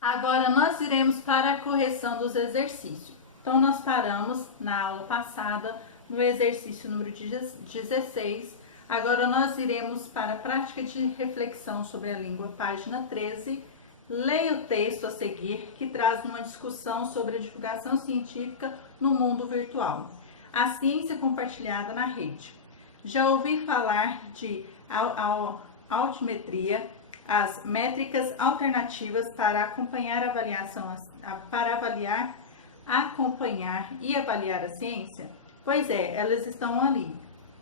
Agora nós iremos para a correção dos exercícios. Então nós paramos na aula passada no exercício número 16. Agora nós iremos para a prática de reflexão sobre a língua, página 13. Leia o texto a seguir, que traz uma discussão sobre a divulgação científica no mundo virtual. A ciência compartilhada na rede. Já ouvi falar de altimetria, as métricas alternativas para acompanhar acompanhar e avaliar a ciência? Pois é, elas estão ali.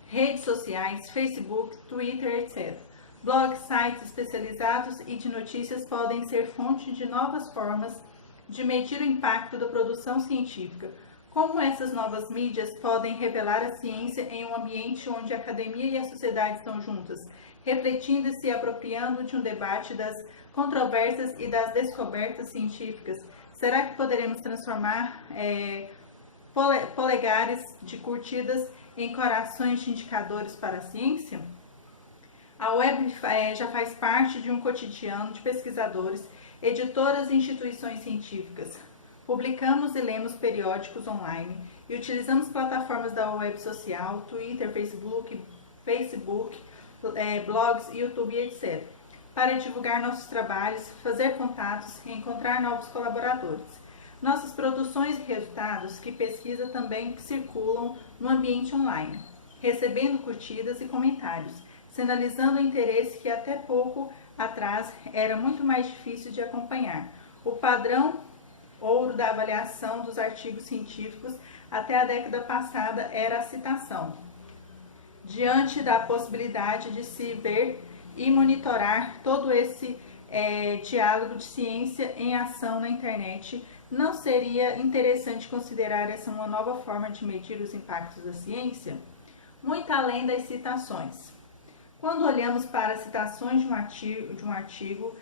Redes sociais, Facebook, Twitter, etc. Blogs, sites especializados e de notícias podem ser fonte de novas formas de medir o impacto da produção científica. Como essas novas mídias podem revelar a ciência em um ambiente onde a academia e a sociedade estão juntas, refletindo e se apropriando de um debate das controvérsias e das descobertas científicas? Será que poderemos transformar polegares de curtidas em corações de indicadores para a ciência? A web já faz parte de um cotidiano de pesquisadores, editoras e instituições científicas. Publicamos e lemos periódicos online e utilizamos plataformas da web social, Twitter, Facebook, blogs, YouTube, etc., para divulgar nossos trabalhos, fazer contatos e encontrar novos colaboradores. Nossas produções e resultados que pesquisa também circulam no ambiente online, recebendo curtidas e comentários, sinalizando o interesse que até pouco atrás era muito mais difícil de acompanhar. O padrão ouro da avaliação dos artigos científicos até a década passada era a citação. Diante da possibilidade de se ver e monitorar todo esse diálogo de ciência em ação na internet, não seria interessante considerar essa uma nova forma de medir os impactos da ciência? Muito além das citações. Quando olhamos para as citações de um artigo,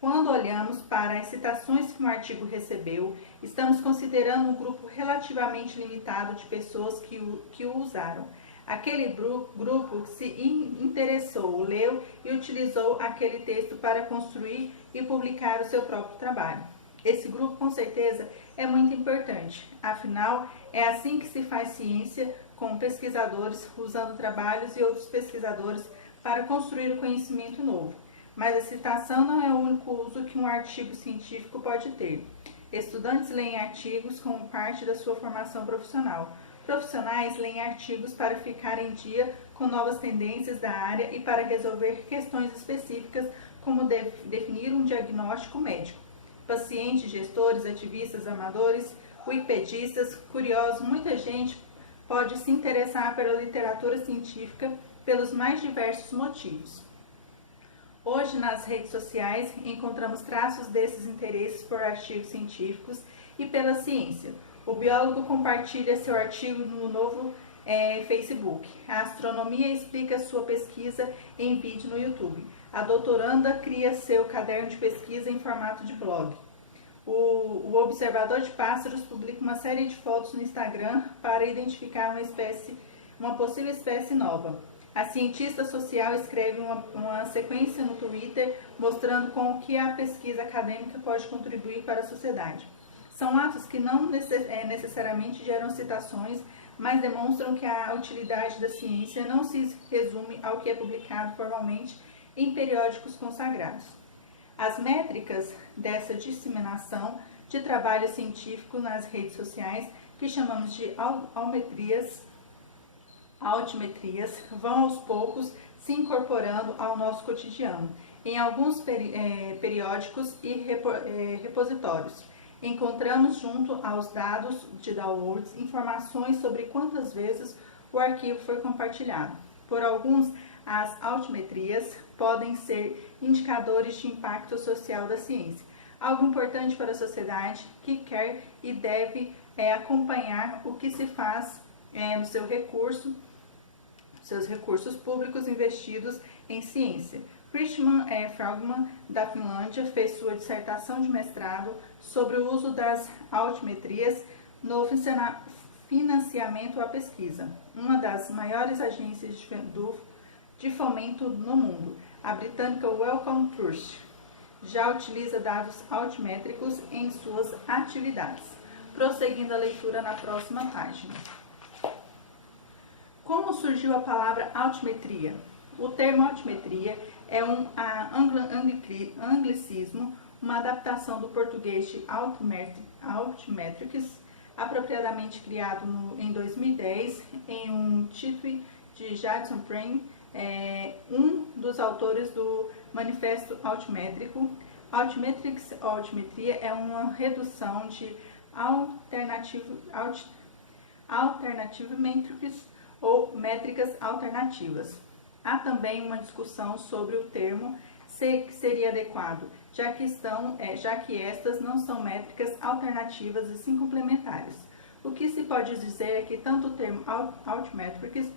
quando olhamos para as citações que um artigo recebeu, estamos considerando um grupo relativamente limitado de pessoas que o usaram. Aquele grupo que se interessou, leu e utilizou aquele texto para construir e publicar o seu próprio trabalho. Esse grupo, com certeza, é muito importante. Afinal, é assim que se faz ciência, com pesquisadores usando trabalhos e outros pesquisadores para construir o conhecimento novo. Mas a citação não é o único uso que um artigo científico pode ter. Estudantes leem artigos como parte da sua formação profissional. Profissionais leem artigos para ficar em dia com novas tendências da área e para resolver questões específicas, como definir um diagnóstico médico. Pacientes, gestores, ativistas, amadores, wikipedistas, curiosos, muita gente pode se interessar pela literatura científica pelos mais diversos motivos. Hoje, nas redes sociais, encontramos traços desses interesses por artigos científicos e pela ciência. O biólogo compartilha seu artigo no novo Facebook. A astronomia explica sua pesquisa em vídeo no YouTube. A doutoranda cria seu caderno de pesquisa em formato de blog. O observador de pássaros publica uma série de fotos no Instagram para identificar uma possível espécie nova. A cientista social escreve uma sequência no Twitter mostrando como que a pesquisa acadêmica pode contribuir para a sociedade. São atos que não necessariamente geram citações, mas demonstram que a utilidade da ciência não se resume ao que é publicado formalmente em periódicos consagrados. As métricas dessa disseminação de trabalho científico nas redes sociais, que chamamos de altimetrias, vão aos poucos se incorporando ao nosso cotidiano. Em alguns periódicos e repositórios, encontramos junto aos dados de downloads informações sobre quantas vezes o arquivo foi compartilhado. Por alguns, as altimetrias podem ser indicadores de impacto social da ciência, algo importante para a sociedade que quer e deve acompanhar o que se faz no seus recursos públicos investidos em ciência. Christian Frogman, da Finlândia, fez sua dissertação de mestrado sobre o uso das altimetrias no financiamento à pesquisa, uma das maiores agências de fomento no mundo, a britânica Wellcome Trust. já utiliza dados altimétricos em suas atividades. Prosseguindo a leitura na próxima página. Como surgiu a palavra altimetria? O termo altimetria é um anglicismo, uma adaptação do português de altimetrics, apropriadamente criado em 2010 em um tweet de Jadson Prem, um dos autores do Manifesto Altimétrico. Altimetrics ou altimetria é uma redução de alternative metrics ou métricas alternativas. Há também uma discussão sobre o termo que seria adequado, já que estas não são métricas alternativas e sim complementares. O que se pode dizer é que tanto o termo altimetrics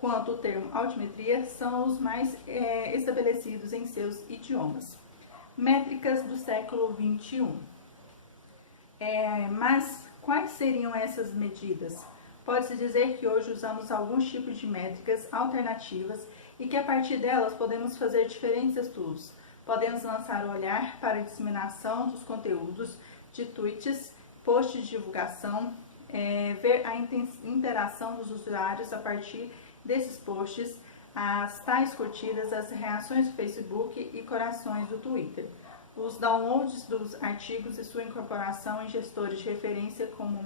quanto o termo altimetria são os mais estabelecidos em seus idiomas. Métricas do século XXI. Mas quais seriam essas medidas? Pode-se dizer que hoje usamos alguns tipos de métricas alternativas e que a partir delas podemos fazer diferentes estudos. Podemos lançar o olhar para a disseminação dos conteúdos de tweets, posts de divulgação, ver a interação dos usuários a partir desses posts, as tais curtidas, as reações do Facebook e corações do Twitter, os downloads dos artigos e sua incorporação em gestores de referência como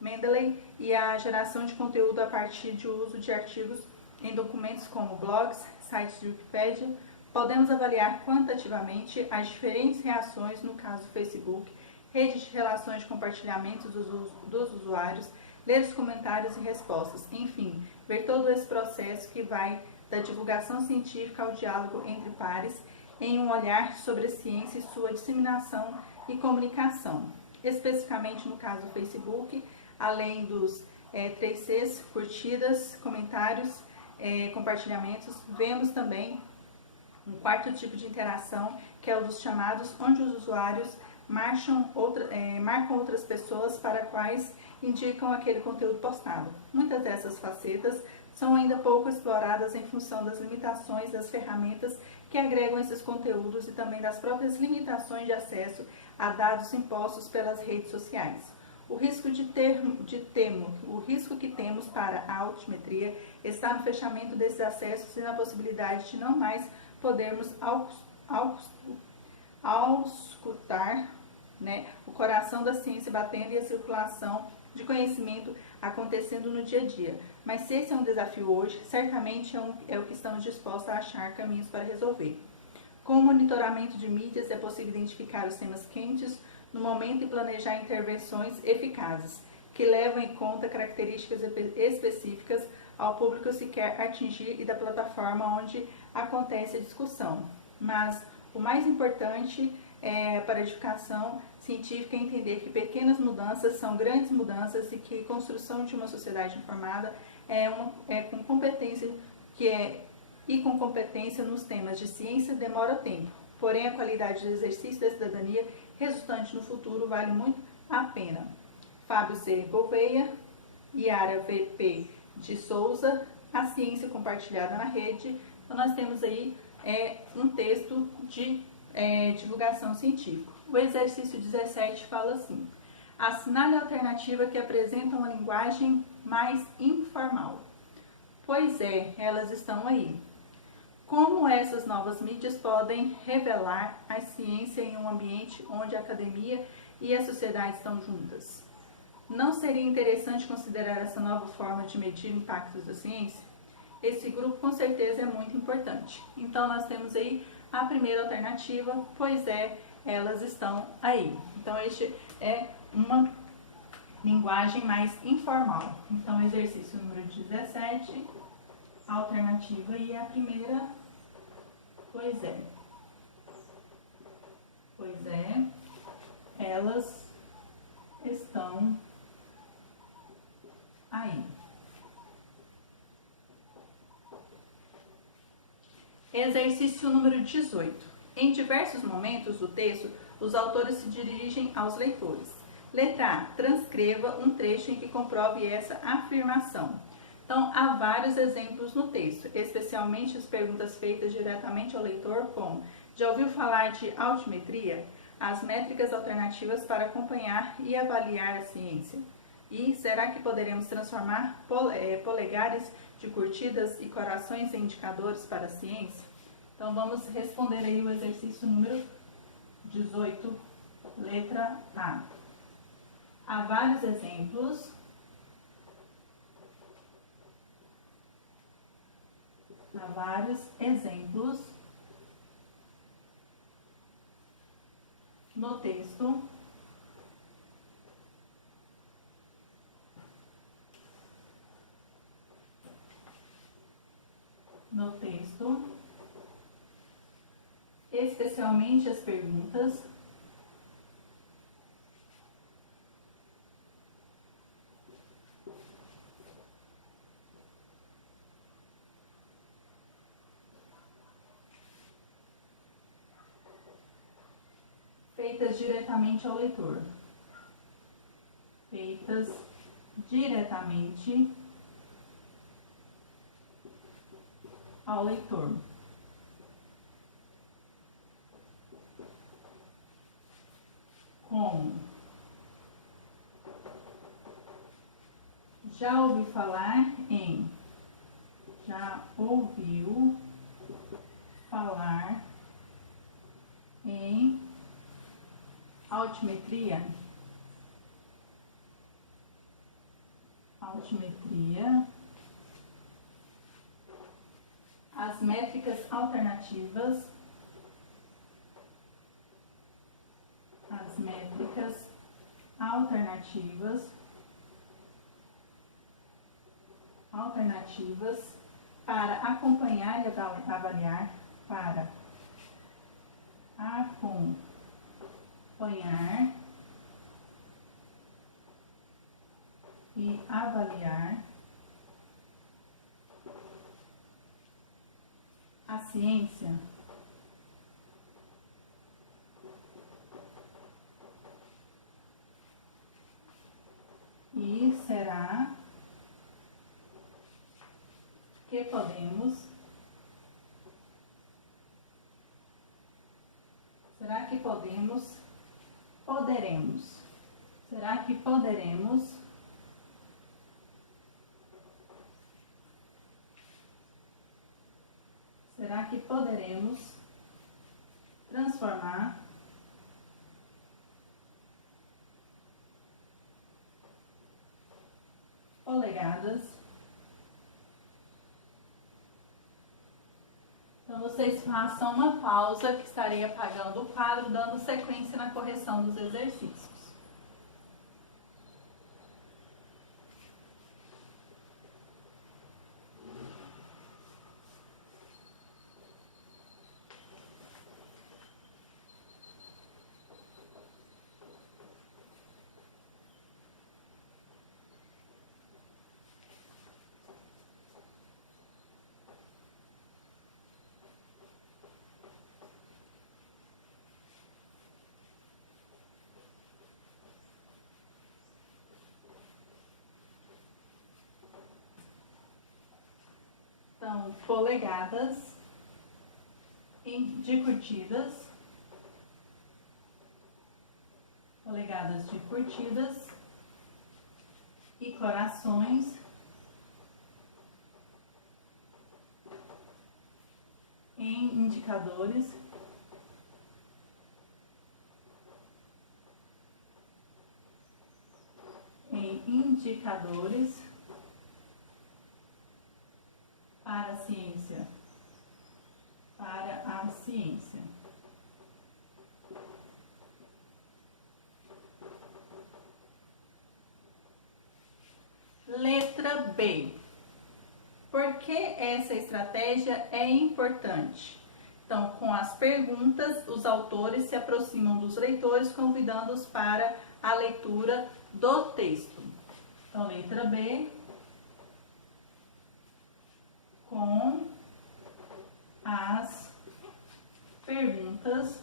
Mendeley e a geração de conteúdo a partir de uso de artigos em documentos como blogs, sites de Wikipedia. Podemos avaliar quantitativamente as diferentes reações no caso Facebook, redes de relações de compartilhamentos dos usuários, ler os comentários e respostas, enfim, ver todo esse processo que vai da divulgação científica ao diálogo entre pares em um olhar sobre a ciência e sua disseminação e comunicação. Especificamente no caso do Facebook, além dos 3Cs, curtidas, comentários, compartilhamentos, vemos também um quarto tipo de interação, que é o dos chamados, onde os usuários marcam outras pessoas para quais indicam aquele conteúdo postado. Muitas dessas facetas são ainda pouco exploradas em função das limitações das ferramentas que agregam esses conteúdos e também das próprias limitações de acesso a dados impostos pelas redes sociais. O risco que temos para a altimetria está no fechamento desses acessos e na possibilidade de não mais podermos auscultar, o coração da ciência batendo e a circulação de conhecimento acontecendo no dia a dia. Mas se esse é um desafio hoje, certamente é o que estamos dispostos a achar caminhos para resolver. Com o monitoramento de mídias é possível identificar os temas quentes no momento e planejar intervenções eficazes, que levam em conta características específicas ao público que se quer atingir e da plataforma onde acontece a discussão. Mas o mais importante para a edificação científica é entender que pequenas mudanças são grandes mudanças e que a construção de uma sociedade informada com competência nos temas de ciência demora tempo. Porém, a qualidade do exercício da cidadania resultante no futuro vale muito a pena. Fábio C. Gouveia, Yara VP de Souza, A Ciência Compartilhada na Rede. Então, nós temos aí um texto de divulgação científica. O exercício 17 fala assim: assinale a alternativa que apresenta uma linguagem mais informal. Pois elas estão aí. Como essas novas mídias podem revelar a ciência em um ambiente onde a academia e a sociedade estão juntas? Não seria interessante considerar essa nova forma de medir impactos da ciência? Esse grupo com certeza é muito importante. Então nós temos aí a primeira alternativa, pois elas estão aí. Então este é uma linguagem mais informal. Então exercício número 17, alternativa, e a primeira, pois elas estão aí. Exercício número 18. Em diversos momentos do texto, os autores se dirigem aos leitores. Letra A. Transcreva um trecho em que comprove essa afirmação. Então, há vários exemplos no texto, especialmente as perguntas feitas diretamente ao leitor, como: Já ouviu falar de altimetria? As métricas alternativas para acompanhar e avaliar a ciência. E será que poderemos transformar polegares de curtidas e corações em indicadores para a ciência? Então vamos responder aí o exercício número 18, letra A. Há vários exemplos no texto especialmente as perguntas feitas diretamente ao leitor. Como já ouviu falar em altimetria? As métricas alternativas para acompanhar e avaliar, a ciência. E será que poderemos transformar polegadas? Então vocês façam uma pausa que estarei apagando o quadro, dando sequência na correção dos exercícios. Então, polegadas de curtidas e corações em indicadores para a ciência. Letra B. Por que essa estratégia é importante? Então, com as perguntas, os autores se aproximam dos leitores, convidando-os para a leitura do texto. Então, letra B. Com as perguntas,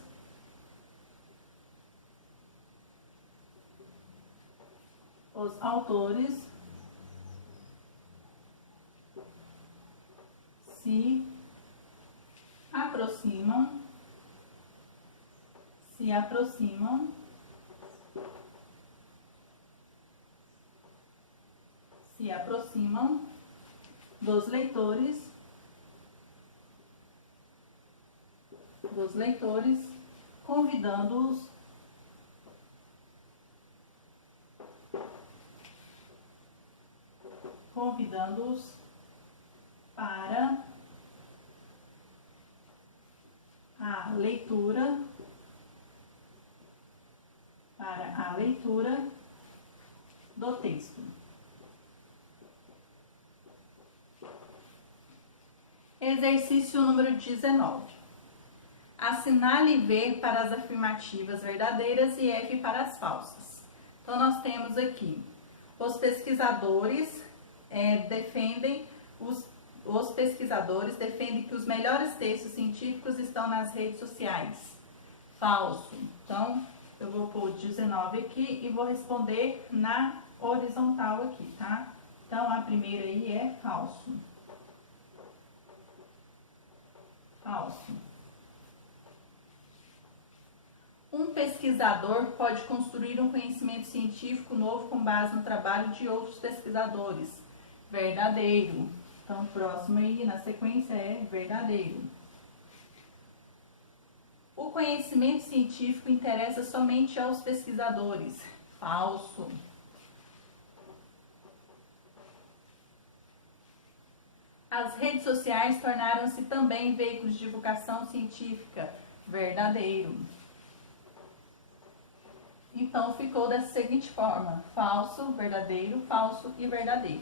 os autores se aproximam se aproximam dos leitores convidando-os para a leitura do texto. Exercício número 19. Assinale V para as afirmativas verdadeiras e F para as falsas. Então, nós temos aqui, os pesquisadores defendem que os melhores textos científicos estão nas redes sociais. Falso. Então, eu vou pôr 19 aqui e vou responder na horizontal aqui, tá? Então, a primeira aí é falso. Falso. Um pesquisador pode construir um conhecimento científico novo com base no trabalho de outros pesquisadores. Verdadeiro. Então, o próximo aí, na sequência, é verdadeiro. O conhecimento científico interessa somente aos pesquisadores. Falso. As redes sociais tornaram-se também veículos de divulgação científica. Verdadeiro. Então, ficou dessa seguinte forma: falso, verdadeiro, falso e verdadeiro.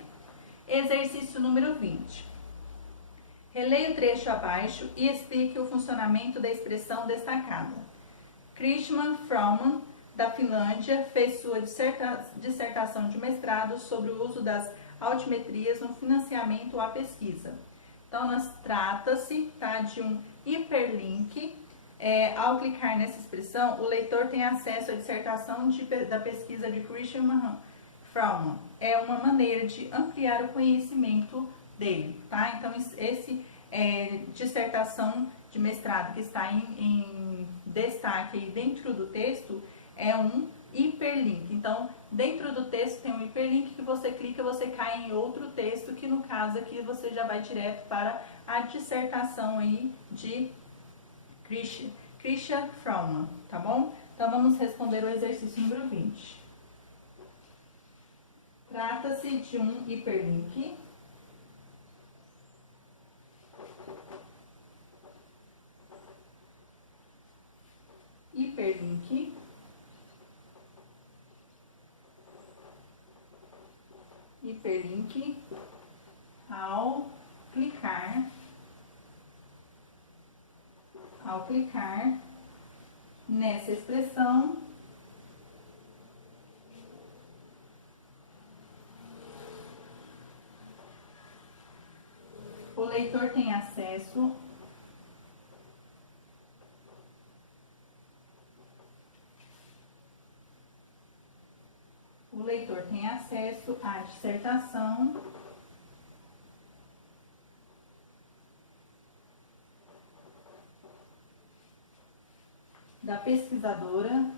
Exercício número 20. Releia o trecho abaixo e explique o funcionamento da expressão destacada. Christian Frauman, da Finlândia, fez sua dissertação de mestrado sobre o uso das altimetrias no financiamento à pesquisa. Então, trata-se, tá, de um hiperlink. Ao clicar nessa expressão, o leitor tem acesso à dissertação da pesquisa de Christian Frauman. É uma maneira de ampliar o conhecimento dele, tá? Então, esse dissertação de mestrado que está em destaque aí dentro do texto é um hiperlink. Então, dentro do texto tem um hiperlink que você clica, você cai em outro texto, que no caso aqui você já vai direto para a dissertação aí de Christian Frauman, tá bom? Então, vamos responder o exercício número 20. Trata-se de um hiperlink. Hiperlink ao clicar nessa expressão, o leitor tem acesso à dissertação da pesquisadora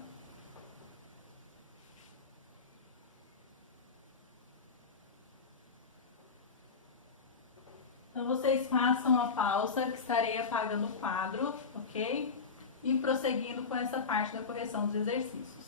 Então, vocês façam a pausa, que estarei apagando o quadro, ok? E prosseguindo com essa parte da correção dos exercícios.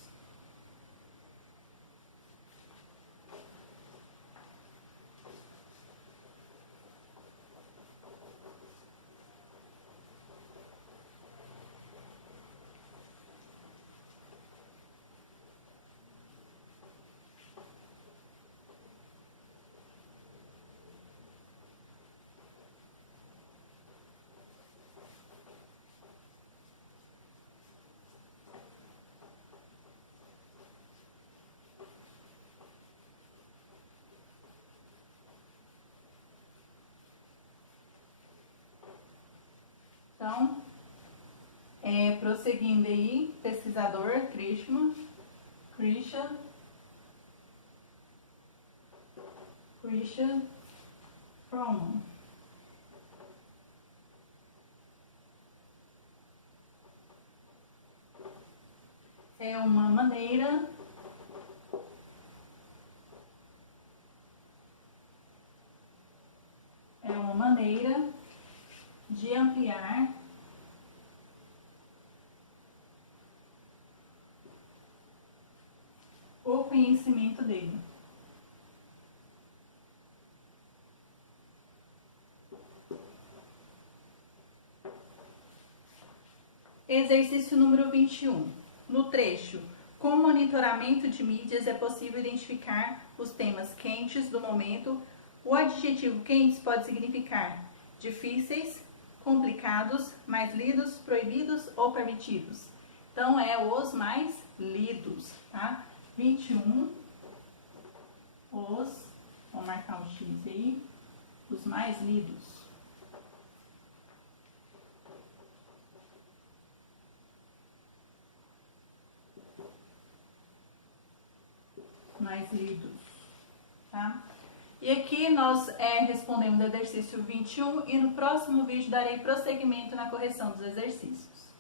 Então, prosseguindo aí, pesquisador Christian Frauman. é uma maneira de ampliar o conhecimento dele. Exercício número 21. No trecho, com o monitoramento de mídias é possível identificar os temas quentes do momento. O adjetivo quentes pode significar difíceis, complicados, mais lidos, proibidos ou permitidos. Então, é os mais lidos, tá? 21, vou marcar um X aí, os mais lidos. Mais lidos, tá? E aqui nós respondemos o exercício 21 e no próximo vídeo darei prosseguimento na correção dos exercícios.